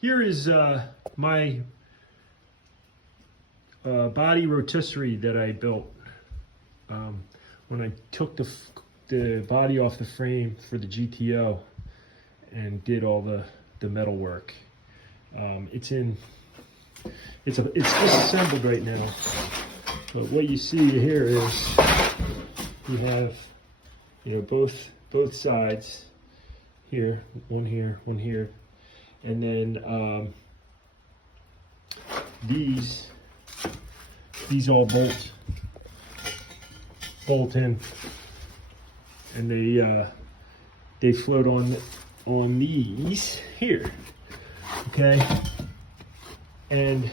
Here is my body rotisserie that I built when I took the body off the frame for the GTO and did all the metal work. It's disassembled right now, but what you see here is you have both sides here, one here, and then these all bolt in, and they float on these here. Okay, and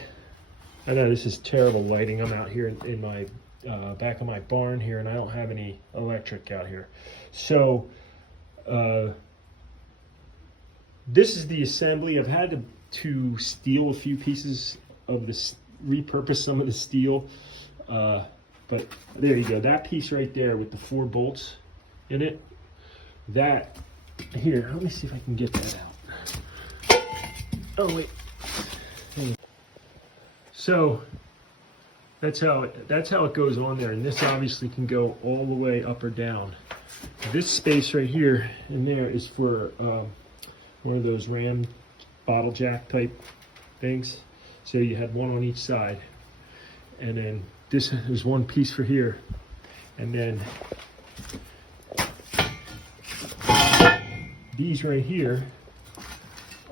I know this is terrible lighting. I'm out here in my back of my barn here, and I don't have any electric out here. So this is the assembly. I've had to steal a few pieces of this, repurpose some of the steel, but there you go. That piece right there with the 4 bolts in it, that here, let me see if I can get that out. Oh wait. So that's how it goes on there, and this obviously can go all the way up or down. This space right here and there is for one of those ram bottle jack type things. So you had one on each side, and then there's one piece for here, and then these right here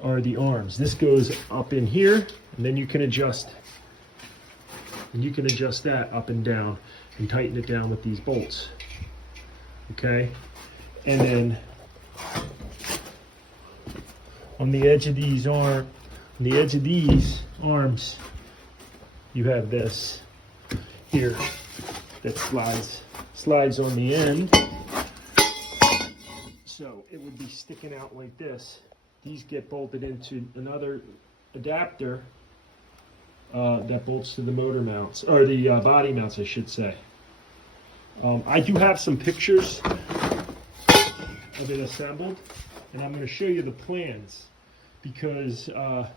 are the arms. This goes up in here, and then you can adjust. And you can adjust that up and down and tighten it down with these bolts. Okay? And then on the edge of these arms, you have this here that slides on the end. So it would be sticking out like this. These get bolted into another adapter that bolts to the motor mounts, or the body mounts, I should say. I do have some pictures of it assembled, and I'm going to show you the plans, because I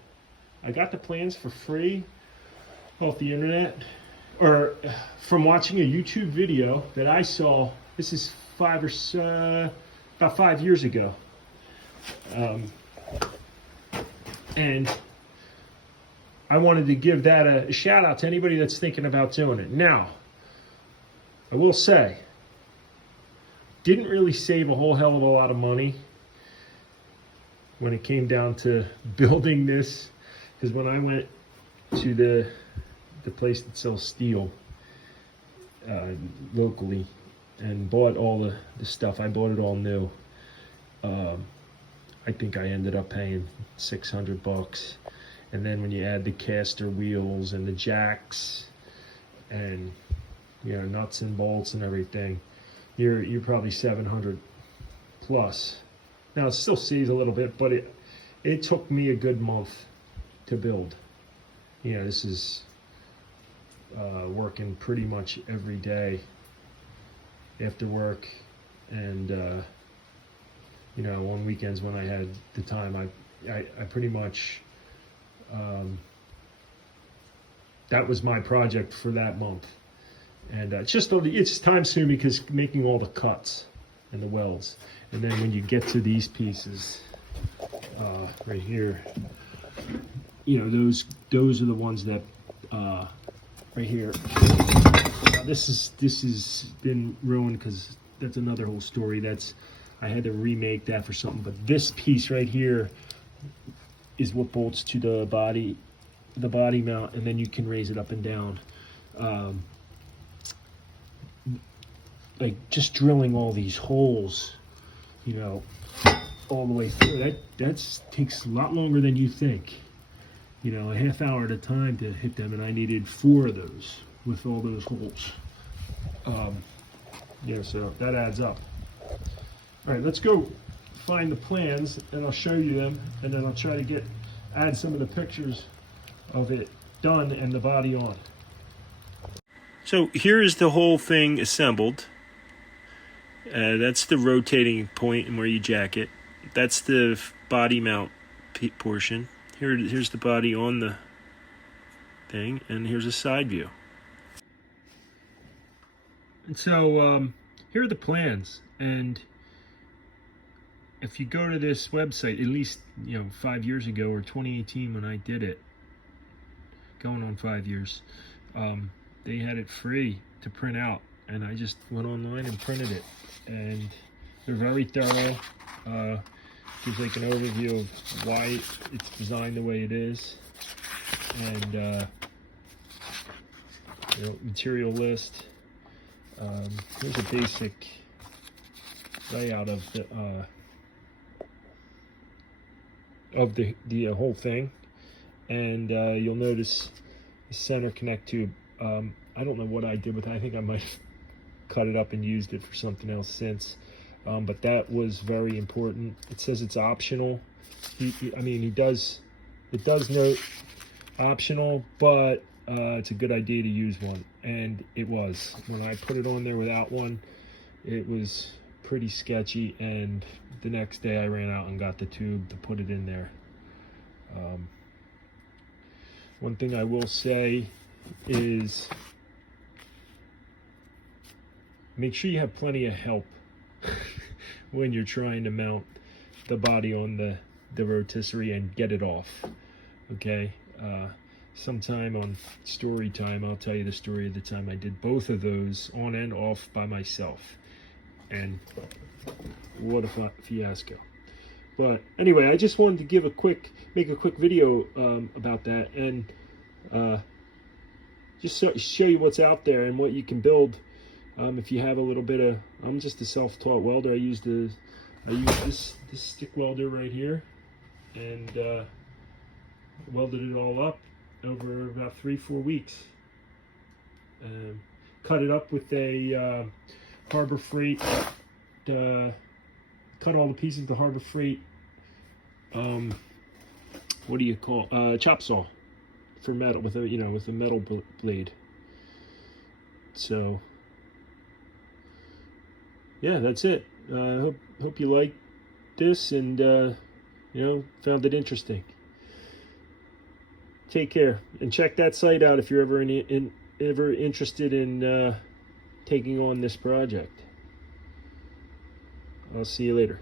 got the plans for free off the internet, or from watching a YouTube video that I saw. This is about 5 years ago, and I wanted to give that a shout out to anybody that's thinking about doing it. Now, I will say, didn't really save a whole hell of a lot of money when it came down to building this, because when I went to the place that sells steel locally and bought all the stuff, I bought it all new. I think I ended up paying $600. And then when you add the caster wheels and the jacks and nuts and bolts and everything, you're probably 700 plus. Now it still saves a little bit, but it took me a good month to build. This is working pretty much every day after work, and on weekends when I had the time, I pretty much that was my project for that month. And it's time consuming because making all the cuts and the welds, and then when you get to these pieces right here, those are the ones that right here. This has been ruined, because that's another whole story. I had to remake that for something, but this piece right here is what bolts to the body mount, and then you can raise it up and down. Like just drilling all these holes, all the way through. That takes a lot longer than you think. A half hour at a time to hit them, and I needed 4 of those with all those holes. So that adds up. All right, let's go find the plans, and I'll show you them, and then I'll try to add some of the pictures of it done and the body on. So here is the whole thing assembled. That's the rotating point and where you jack it. That's the body mount portion. Here's the body on the thing, and here's a side view. And so here are the plans. And if you go to this website, at least 5 years ago, or 2018 when I did it, going on 5 years, they had it free to print out, and I just went online and printed it. And they're very thorough. Gives like an overview of why it's designed the way it is, and material list. Here's a basic layout of the whole thing, and you'll notice the center connect tube. I don't know what I did with it. I think I might have cut it up and used it for something else since, but that was very important. It says it's optional. It does note optional, but it's a good idea to use one, and it was. When I put it on there without one, it was pretty sketchy, and the next day I ran out and got the tube to put it in there. One thing I will say is make sure you have plenty of help when you're trying to mount the body on the rotisserie and get it off. Okay, sometime on story time I'll tell you the story of the time I did both of those on and off by myself, and what a fiasco. But anyway, I just wanted to make a quick video about that, and just show you what's out there and what you can build if you have a little bit of. I'm just a self-taught welder. I use this stick welder right here, and welded it all up over about 3-4 weeks. Cut it up with a Harbor Freight. Cut all the pieces of the Harbor Freight. What do you call chop saw for metal, with a metal blade. So yeah, that's it. Hope you liked this, and found it interesting. Take care, and check that site out if you're ever ever interested in taking on this project. I'll see you later.